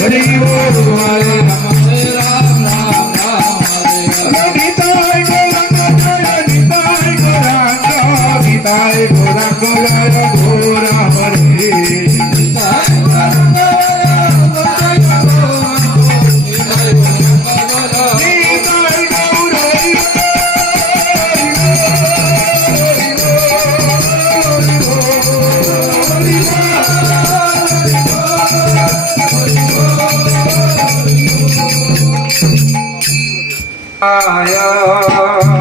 हरि बोल हरे राम राम राम हरे निताय गौरांग निताय गौरांग जय घोरा हरे निताय गौरांग आया